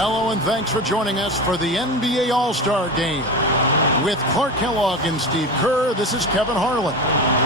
Hello and thanks for joining us for the NBA All-Star Game. With Clark Kellogg and Steve Kerr, this is Kevin Harlan.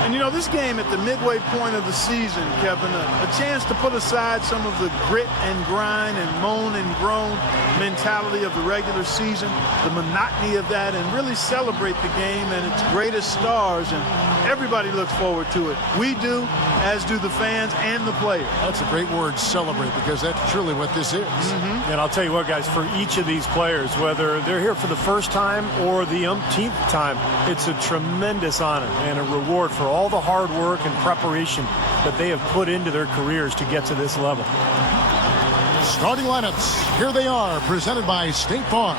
And, you know, this game at the midway point of the season, Kevin, a chance to put aside some of the grit and grind and moan and groan mentality of the regular season, the monotony of that, and really celebrate the game and its greatest stars. And everybody looks forward to it. We do, as do the fans and the players. That's a great word, celebrate, because that's truly what this is. And I'll tell you what, guys, for each of these players, whether they're here for the first time or the umpteenth time, it's a tremendous honor and a reward for all the hard work and preparation that they have put into their careers to get to this level. Starting lineups, here they are, presented by State Farm.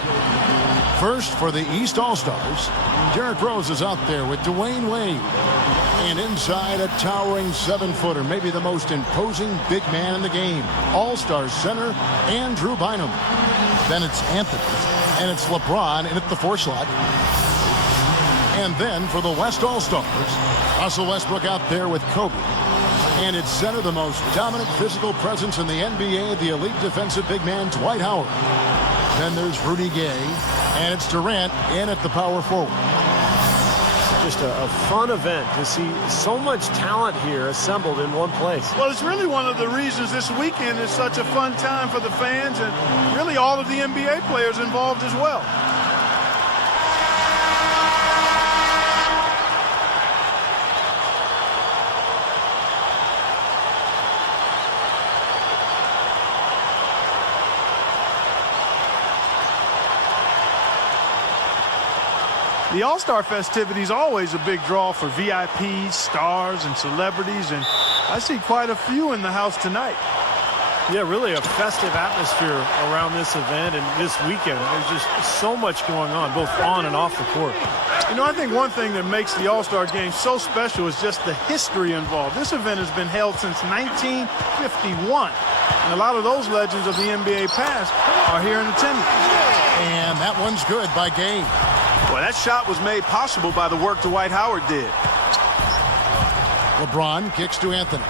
First, for the East All-Stars, Derrick Rose is out there with Dwayne Wade. And inside, a towering 7-footer, maybe the most imposing big man in the game, All-Star center Andrew Bynum. Then it's Anthony, and it's LeBron in at the 4 slot. And then for the West All-Stars, Russell Westbrook out there with Kobe. And it's center, the most dominant physical presence in the NBA, the elite defensive big man, Dwight Howard. Then there's Rudy Gay, and it's Durant in at the power forward. Just a fun event to see so much talent here assembled in one place. Well, it's really one of the reasons this weekend is such a fun time for the fans and really all of the NBA players involved as well. The All-Star festivities always a big draw for VIPs, stars, and celebrities, and I see quite a few in the house tonight. Yeah, really a festive atmosphere around this event and this weekend. There's just so much going on, both on and off the court. You know, I think one thing that makes the All-Star Game so special is just the history involved. This event has been held since 1951, and a lot of those legends of the NBA past are here in attendance. And that one's good by Gay. Well, that shot was made possible by the work Dwight Howard did. LeBron kicks to Anthony.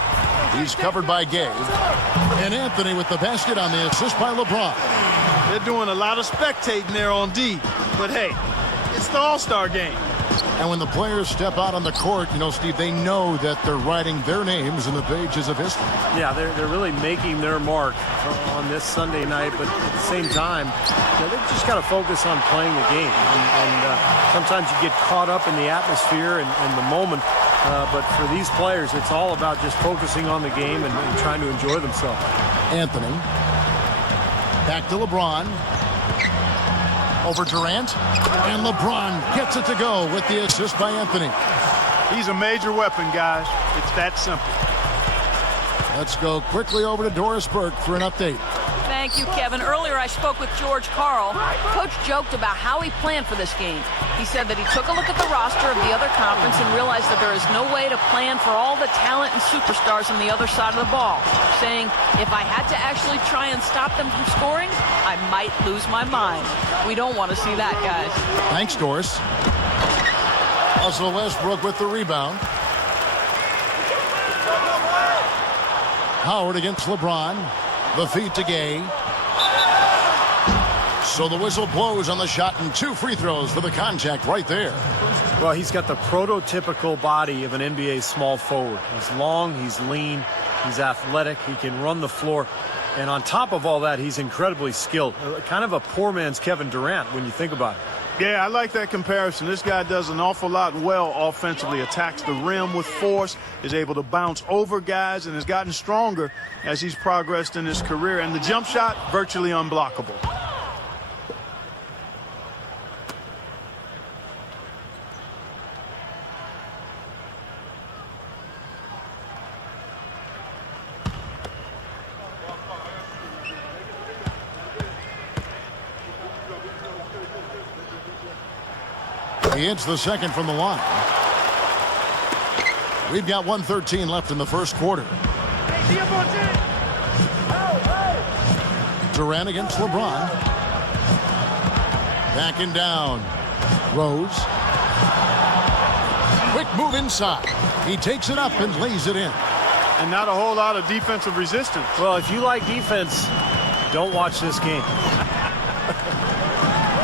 He's covered by Gay. And Anthony with the basket on the assist by LeBron. They're doing a lot of spectating there on D. But, hey, it's the All-Star Game. And when the players step out on the court, you know, Steve, they know that they're writing their names in the pages of history. Yeah, they're really making their mark on this Sunday night, but at the same time, you know, they've just got to focus on playing the game. And sometimes you get caught up in the atmosphere and the moment, but for these players, it's all about just focusing on the game and trying to enjoy themselves. Anthony. Back to LeBron. Over Durant, and LeBron gets it to go with the assist by Anthony. He's a major weapon, guys. It's that simple. Let's go quickly over to Doris Burke for an update. Thank you, Kevin. Earlier, I spoke with George Karl. Coach joked about how he planned for this game. He said that he took a look at the roster of the other conference and realized that there is no way to plan for all the talent and superstars on the other side of the ball, saying, if I had to actually try and stop them from scoring, I might lose my mind. We don't want to see that, guys. Thanks, Doris. Russell Westbrook with the rebound. Howard against LeBron. The feed to Gay. So the whistle blows on the shot and 2 free throws for the contact right there. Well, he's got the prototypical body of an NBA small forward. He's long, he's lean, he's athletic, he can run the floor. And on top of all that, he's incredibly skilled. Kind of a poor man's Kevin Durant when you think about it. Yeah, I like that comparison. This guy does an awful lot well offensively. Attacks the rim with force, is able to bounce over guys, and has gotten stronger as he's progressed in his career. And the jump shot, virtually unblockable. He hits the second from the line. We've got 1:13 left in the first quarter. Durant against LeBron. Backing down. Rose. Quick move inside. He takes it up and lays it in. And not a whole lot of defensive resistance. Well, if you like defense, don't watch this game.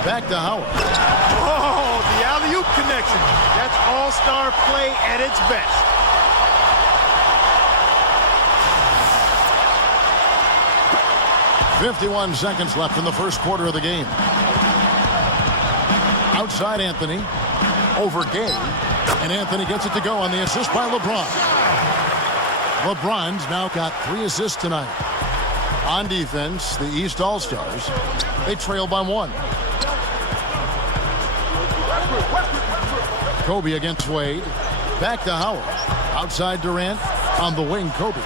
Back to Howard. Oh, the alley-oop connection. That's all-star play at its best. .51 seconds left in the first quarter of the game. Outside Anthony. Over Gay. And Anthony gets it to go on the assist by LeBron. LeBron's now got 3 assists tonight. On defense, the East All-Stars, they trail by 1. Kobe against Wade. Back to Howard. Outside Durant. On the wing, Kobe.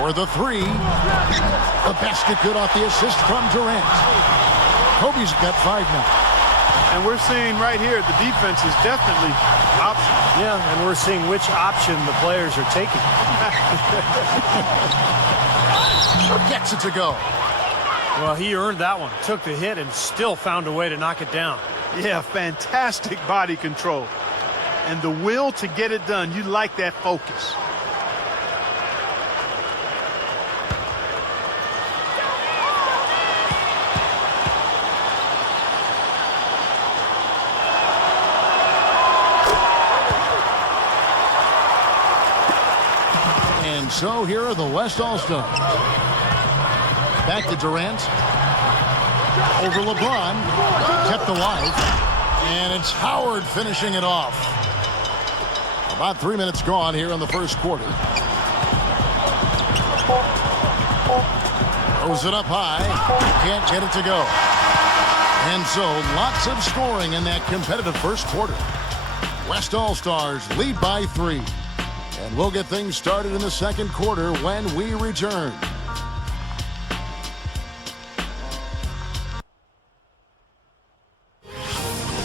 For the 3. The basket good off the assist from Durant. Kobe's got 5 now. And we're seeing right here the defense is definitely option. Yeah, and we're seeing which option the players are taking. Gets it to go. Well, he earned that one. Took the hit and still found a way to knock it down. Yeah, fantastic body control. And the will to get it done. You like that focus. And so here are the West All-Stars. Back to Durant. Over LeBron. Kept alive. And it's Howard finishing it off. About 3 minutes gone here in the first quarter. Throws it up high. Can't get it to go. And so lots of scoring in that competitive first quarter. West All-Stars lead by 3. And we'll get things started in the second quarter when we return.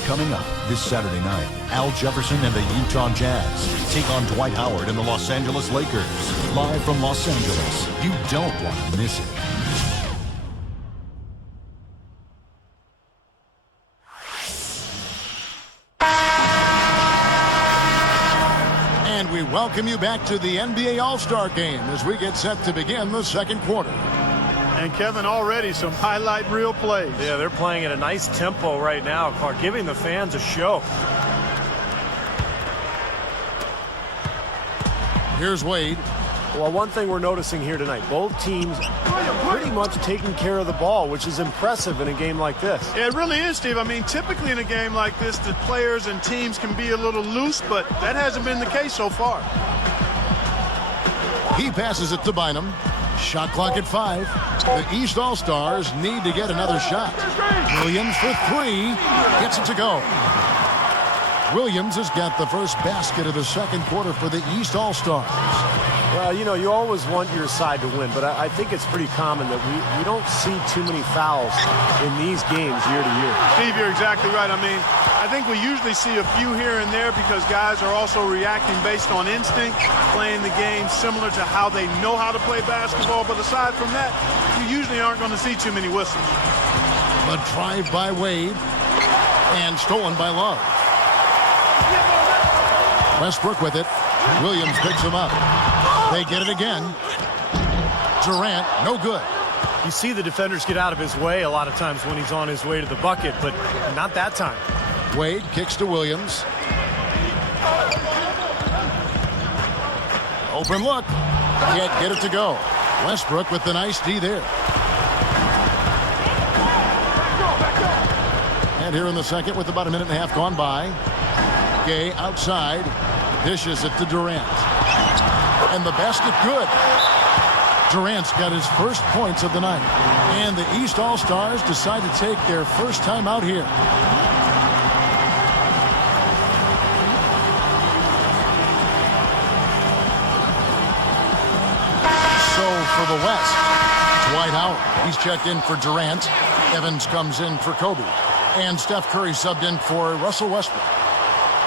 Coming up this Saturday night, Al Jefferson and the Utah Jazz take on Dwight Howard and the Los Angeles Lakers. Live from Los Angeles. You don't want to miss it. And we welcome you back to the NBA All-Star Game as we get set to begin the second quarter. And Kevin, already some highlight reel plays. Yeah, they're playing at a nice tempo right now, Clark, giving the fans a show. Here's Wade. Well, one thing we're noticing here tonight, both teams pretty much taking care of the ball, which is impressive in a game like this. Yeah, it really is, Steve. I mean, typically in a game like this, the players and teams can be a little loose, but that hasn't been the case so far. He passes it to Bynum. Shot clock at 5. The East All-Stars need to get another shot. Williams for 3. Gets it to go. Williams has got the first basket of the second quarter for the East All-Stars. Well, you know, you always want your side to win, but I think it's pretty common that we don't see too many fouls in these games year to year. Steve, you're exactly right. I mean, I think we usually see a few here and there because guys are also reacting based on instinct, playing the game similar to how they know how to play basketball. But aside from that, you usually aren't going to see too many whistles. The drive by Wade and stolen by Love. Westbrook with it. Williams picks him up. They get it again. Durant, no good. You see the defenders get out of his way a lot of times when he's on his way to the bucket, but not that time. Wade kicks to Williams. Open look. Can't get it to go. Westbrook with the nice D there. And here in the second with about a minute and a half gone by. Gay outside. Dishes it to Durant. And the basket good. Durant's got his first points of the night. And the East All-Stars decide to take their first time out here. So for the West, Dwight Howard. He's checked in for Durant. Evans comes in for Kobe. And Steph Curry subbed in for Russell Westbrook.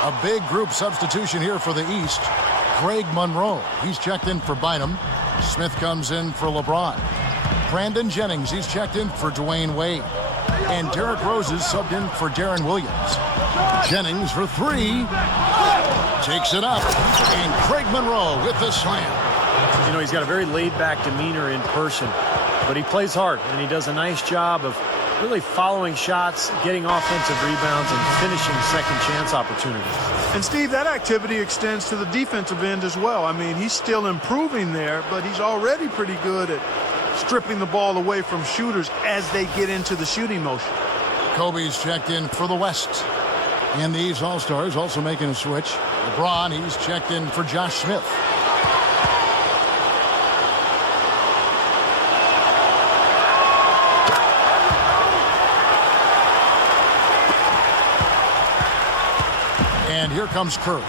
A big group substitution here for the East. Craig Monroe, he's checked in for Bynum. Smith comes in for LeBron. Brandon Jennings, he's checked in for Dwayne Wade. And Derrick Rose is subbed in for Darren Williams. Jennings for 3. Takes it up. And Craig Monroe with the slam. You know, he's got a very laid-back demeanor in person, but he plays hard, and he does a nice job of really following shots, getting offensive rebounds, and finishing second chance opportunities. And, Steve, that activity extends to the defensive end as well. I mean, he's still improving there, but he's already pretty good at stripping the ball away from shooters as they get into the shooting motion. Kobe's checked in for the West. And the East All-Stars also making a switch. LeBron, he's checked in for Josh Smith. And here comes Curry.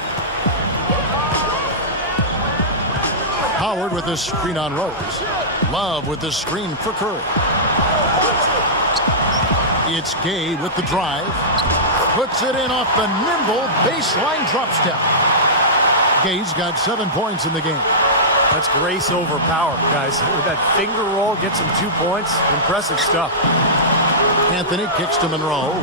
Howard with the screen on Rose. Love with the screen for Curry. It's Gay with the drive. Puts it in off the nimble baseline drop step. Gay's got 7 points in the game. That's grace over power, guys. With that finger roll, gets him 2 points. Impressive stuff. Anthony kicks to Monroe.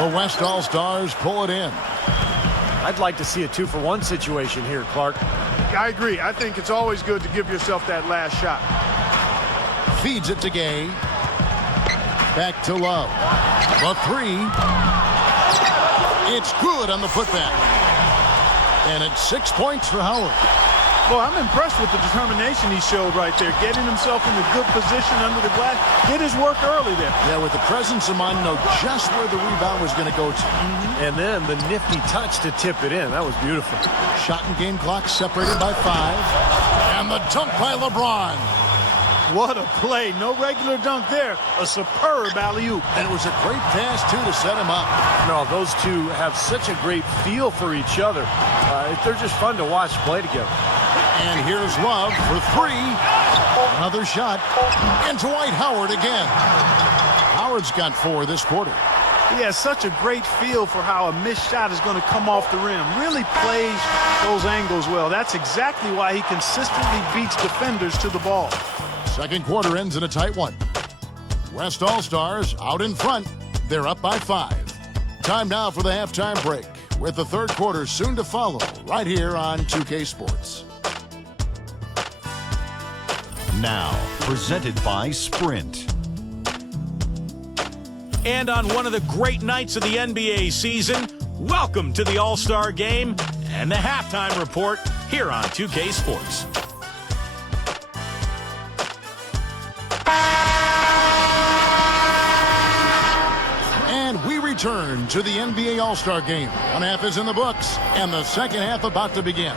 The West All-Stars pull it in. I'd like to see a 2-for-1 situation here, Clark. I agree. I think it's always good to give yourself that last shot. Feeds it to Gay. Back to Love. The three. It's good on the putback. And it's 6 points for Howard. Well, I'm impressed with the determination he showed right there, getting himself in a good position under the glass. Did his work early there. Yeah, with the presence of mind, know just where the rebound was going to go to. And then the nifty touch to tip it in. That was beautiful. Shot and game clock separated by 5. And the dunk by LeBron. What a play. No regular dunk there. A superb alley-oop. And it was a great pass, too, to set him up. No, those two have such a great feel for each other. They're just fun to watch play together. And here's Love for 3. Another shot. And Dwight Howard again. Howard's got 4 this quarter. He has such a great feel for how a missed shot is going to come off the rim. Really plays those angles well. That's exactly why he consistently beats defenders to the ball. Second quarter ends in a tight one. West All-Stars out in front. They're up by 5. Time now for the halftime break, with the third quarter soon to follow right here on 2K Sports. Now, presented by Sprint. And on one of the great nights of the NBA season, welcome to the All-Star Game and the halftime report here on 2K Sports. And we return to the NBA All-Star Game. One half is in the books, and the second half about to begin.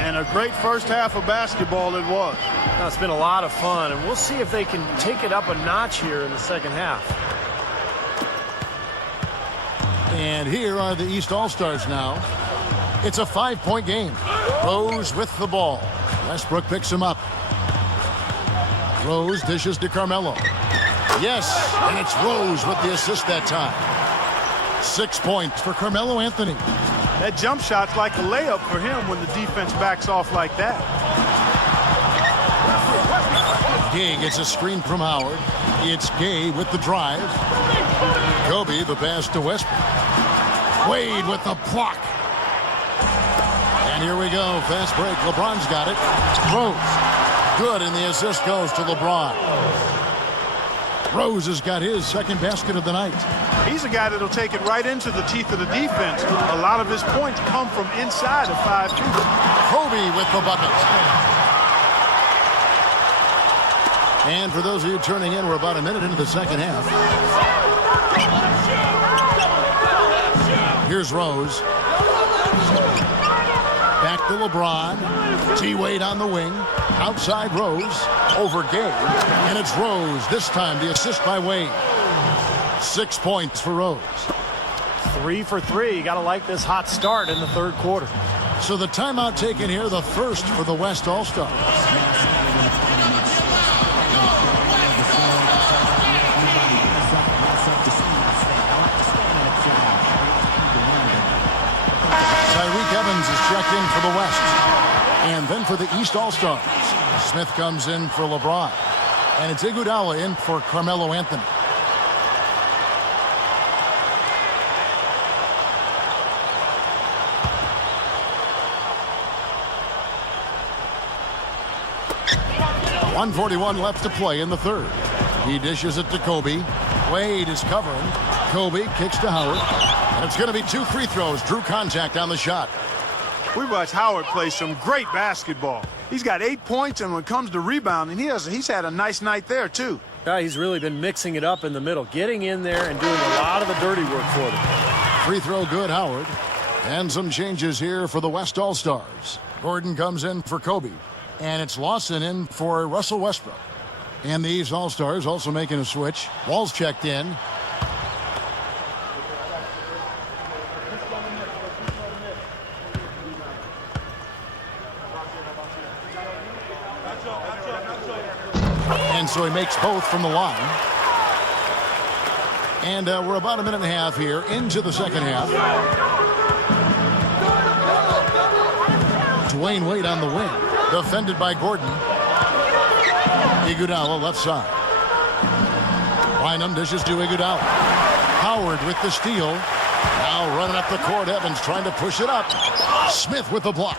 And a great first half of basketball it was. Now, it's been a lot of fun, and we'll see if they can take it up a notch here in the second half. And here are the East All-Stars now. It's a 5-point game. Rose with the ball. Westbrook picks him up. Rose dishes to Carmelo. Yes, and it's Rose with the assist that time. 6 points for Carmelo Anthony. That jump shot's like a layup for him when the defense backs off like that. Gay gets a screen from Howard. It's Gay with the drive. Kobe the pass to Westbrook. Wade with the block. And here we go. Fast break. LeBron's got it. Rose. Good, and the assist goes to LeBron. Rose has got his second basket of the night. He's a guy that'll take it right into the teeth of the defense. A lot of his points come from inside of 5-2. Kobe with the bucket. And for those of you turning in, we're about a minute into the second half. Here's Rose. Back to LeBron. T-Wade on the wing. Outside Rose. Over Gay. And it's Rose. This time the assist by Wade. 6 points for Rose. 3 for 3. You got to like this hot start in the third quarter. So the timeout taken here, the first for the West All-Stars. Tyreke Evans is checked in for the West. And then for the East All-Stars, Smith comes in for LeBron. And it's Iguodala in for Carmelo Anthony. 1:41 left to play in the third. He dishes it to Kobe. Wade is covering. Kobe kicks to Howard. And it's going to be 2 free throws. Drew contact on the shot. We watched Howard play some great basketball. He's got 8 points, and when it comes to rebounding, he's had a nice night there, too. Yeah, he's really been mixing it up in the middle, getting in there and doing a lot of the dirty work for them. Free throw good, Howard. And some changes here for the West All-Stars. Gordon comes in for Kobe. And it's Lawson in for Russell Westbrook. And the East All-Stars also making a switch. Wall's checked in. And so he makes both from the line. And we're about a minute and a half here into the second half. Dwayne Wade on the wing. Defended by Gordon. Iguodala left side. Bynum dishes to Iguodala. Howard with the steal. Now running up the court. Evans trying to push it up. Smith with the block.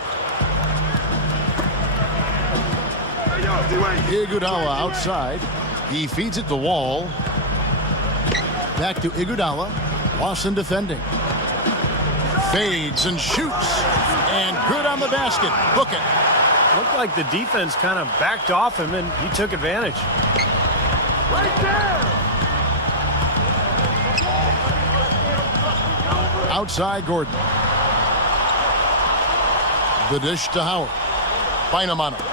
Iguodala outside. He feeds it to Wall. Back to Iguodala. Lawson defending. Fades and shoots. And good on the basket. Book it. Looked like the defense kind of backed off him, and he took advantage. Right there! Outside Gordon. The dish to Howard. Bynum on him.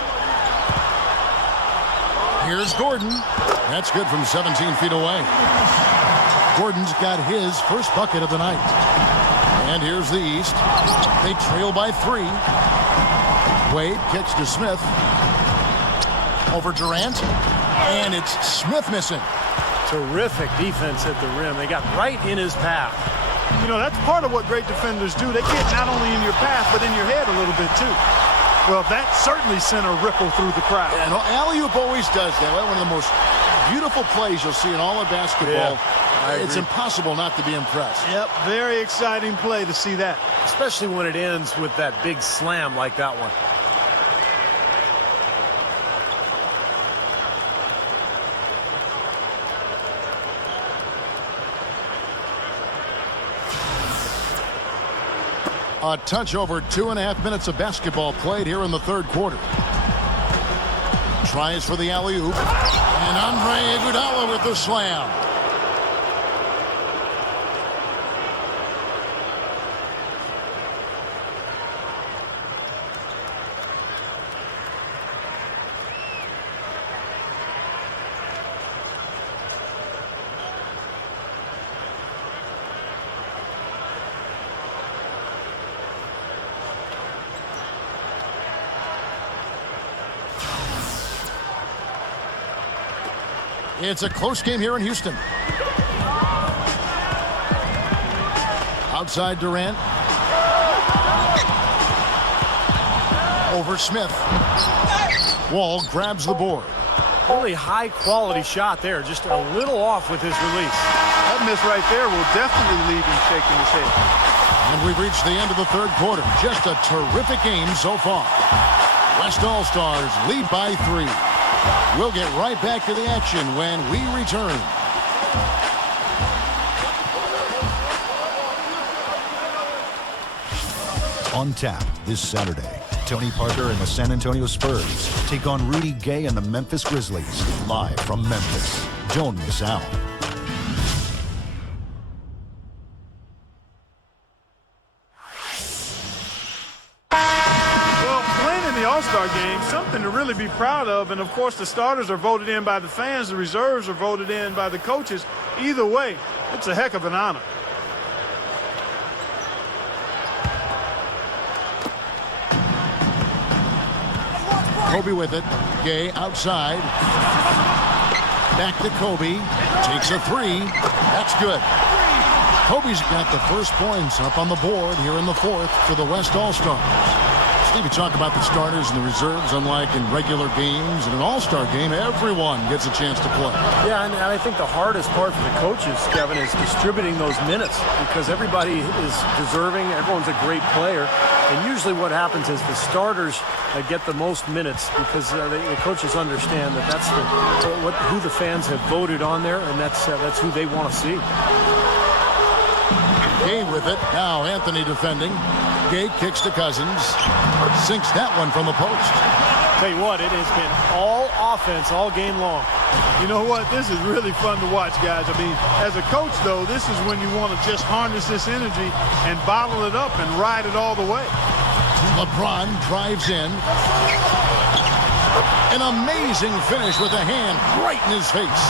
Here's Gordon. That's good from 17 feet away. Gordon's got his first bucket of the night. And here's the East. They trail by 3. Wade kicks to Smith. Over Durant. And it's Smith missing. Terrific defense at the rim. They got right in his path. You know, that's part of what great defenders do. They get not only in your path, but in your head a little bit, too. Well, that certainly sent a ripple through the crowd. And alley-oop always does that. One of the most beautiful plays you'll see in all of basketball. Yeah, it's impossible not to be impressed. Yep, very exciting play to see that. Especially when it ends with that big slam like that one. A touch over 2.5 minutes of basketball played here in the third quarter. Tries for the alley-oop. And Andre Iguodala with the slam. It's a close game here in Houston. Outside Durant. Over Smith. Wall grabs the board. Really high quality shot there. Just a little off with his release. That miss right there will definitely leave him shaking his head. And we've reached the end of the third quarter. Just a terrific game so far. West All-Stars lead by 3. We'll get right back to the action when we return. On tap this Saturday, Tony Parker and the San Antonio Spurs take on Rudy Gay and the Memphis Grizzlies, live from Memphis. Don't miss out. All-Star game, something to really be proud of, and of course the starters are voted in by the fans, the reserves are voted in by the coaches. Either way, it's a heck of an honor. Kobe with it. Gay outside. Back to Kobe. Takes a 3. That's good. Kobe's got the first points up on the board here in the fourth for the West All-Stars. Steve, you talk about the starters and the reserves, unlike in regular games. In an all-star game, everyone gets a chance to play. Yeah, and I think the hardest part for the coaches, Kevin, is distributing those minutes because everybody is deserving. Everyone's a great player. And usually what happens is the starters get the most minutes because the coaches understand that that's who the fans have voted on there, and that's who they want to see. Gay with it. Now Anthony defending. Gay kicks to Cousins. Sinks that one from the post. Tell you what, it has been all offense all game long. You know what? This is really fun to watch, guys. I mean, as a coach, though, this is when you want to just harness this energy and bottle it up and ride it all the way. LeBron drives in. An amazing finish with a hand right in his face.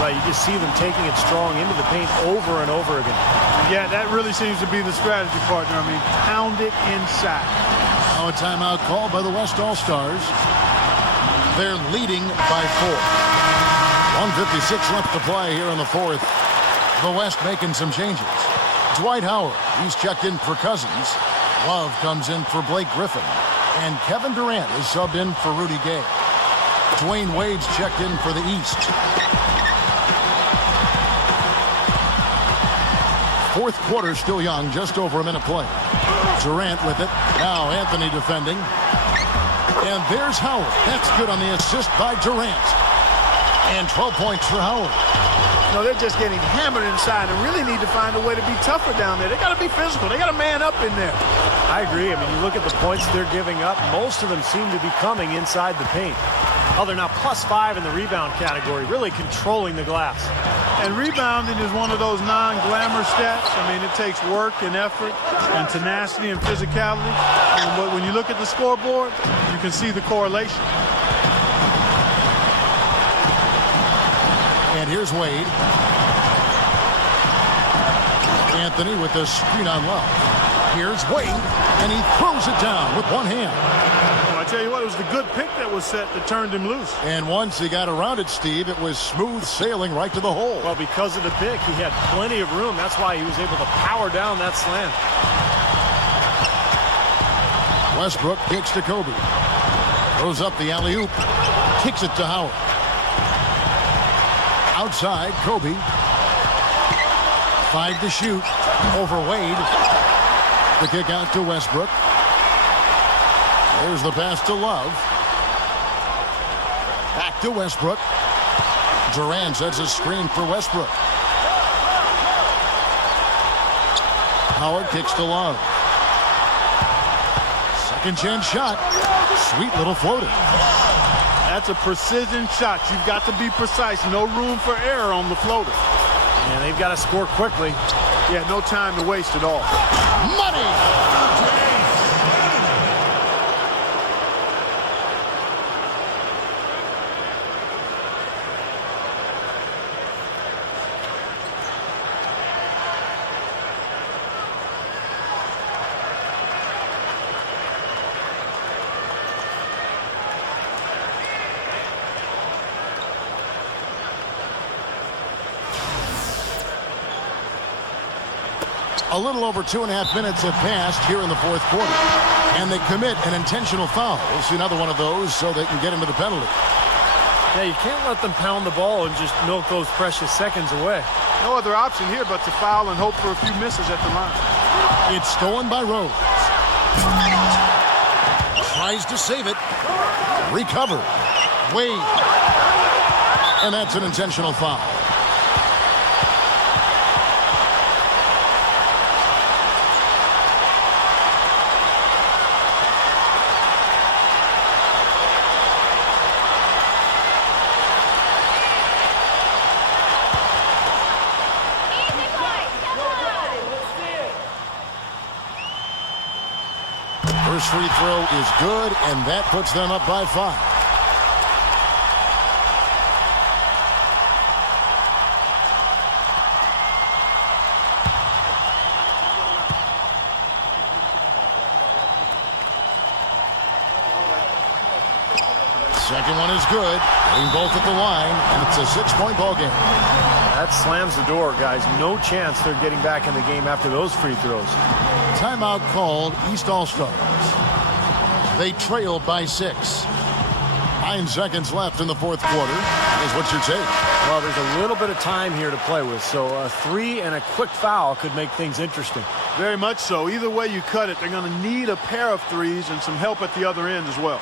Right, you just see them taking it strong into the paint over and over again. Yeah, that really seems to be the strategy, partner. I mean, pound it inside. Now a timeout called by the West All-Stars. They're leading by 4. 1:56 left to play here in the fourth. The West making some changes. Dwight Howard, he's checked in for Cousins. Love comes in for Blake Griffin. And Kevin Durant is subbed in for Rudy Gay. Dwayne Wade's checked in for the East. Fourth quarter still young, just over a minute play. Durant with it. Now Anthony defending. And there's Howard. That's good on the assist by Durant. And 12 points for Howard. No, they're just getting hammered inside and really need to find a way to be tougher down there. They got to be physical. They got to man up in there. I agree. I mean, you look at the points they're giving up. Most of them seem to be coming inside the paint. Oh, they're now +5 in the rebound category, really controlling the glass. And rebounding is one of those non-glamour stats. I mean, it takes work and effort and tenacity and physicality. But when you look at the scoreboard, you can see the correlation. And here's Wade. Anthony with the screen on Love. Here's Wade, and he throws it down with one hand. Well, I tell you what, it was the good pick that was set that turned him loose. And once he got around it, Steve, it was smooth sailing right to the hole. Well, because of the pick, he had plenty of room. That's why he was able to power down that slant. Westbrook kicks to Kobe. Throws up the alley-oop. Kicks it to Howard. Outside, Kobe. 5 to shoot. Over Wade. The kick out to Westbrook. There's the pass to Love. Back to Westbrook. Durant sets a screen for Westbrook. Howard kicks to Love. Second chance shot. Sweet little floater. That's a precision shot. You've got to be precise. No room for error on the floater. And they've got to score quickly. Yeah, no time to waste at all. Money! A little over 2.5 minutes have passed here in the fourth quarter. And they commit an intentional foul. We'll see another one of those so they can get into the penalty. Yeah, you can't let them pound the ball and just milk those precious seconds away. No other option here but to foul and hope for a few misses at the line. It's stolen by Rose. Tries to save it. Recovered. Wade. And that's an intentional foul. First free throw is good, and that puts them up by 5. Second one is good. Getting both at the line, and it's a 6-point ball game. That slams the door, guys. No chance they're getting back in the game after those free throws. Timeout called, East All-Stars. They trail by 6. 9 seconds left in the fourth quarter. Here's what's your take? Well, there's a little bit of time here to play with, so a 3 and a quick foul could make things interesting. Very much so. Either way you cut it, they're going to need a pair of threes and some help at the other end as well.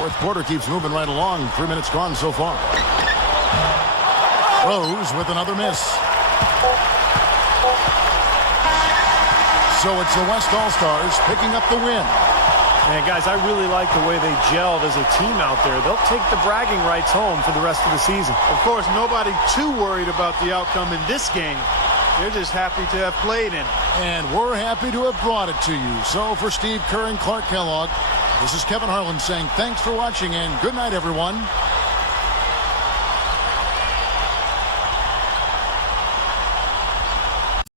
Fourth quarter keeps moving right along. 3 minutes gone so far. Rose with another miss. So it's the West All-Stars picking up the win. And guys, I really like the way they gelled as a team out there. They'll take the bragging rights home for the rest of the season. Of course, nobody too worried about the outcome in this game. They're just happy to have played in it. And we're happy to have brought it to you. So for Steve Kerr and Clark Kellogg, this is Kevin Harlan saying thanks for watching and good night, everyone.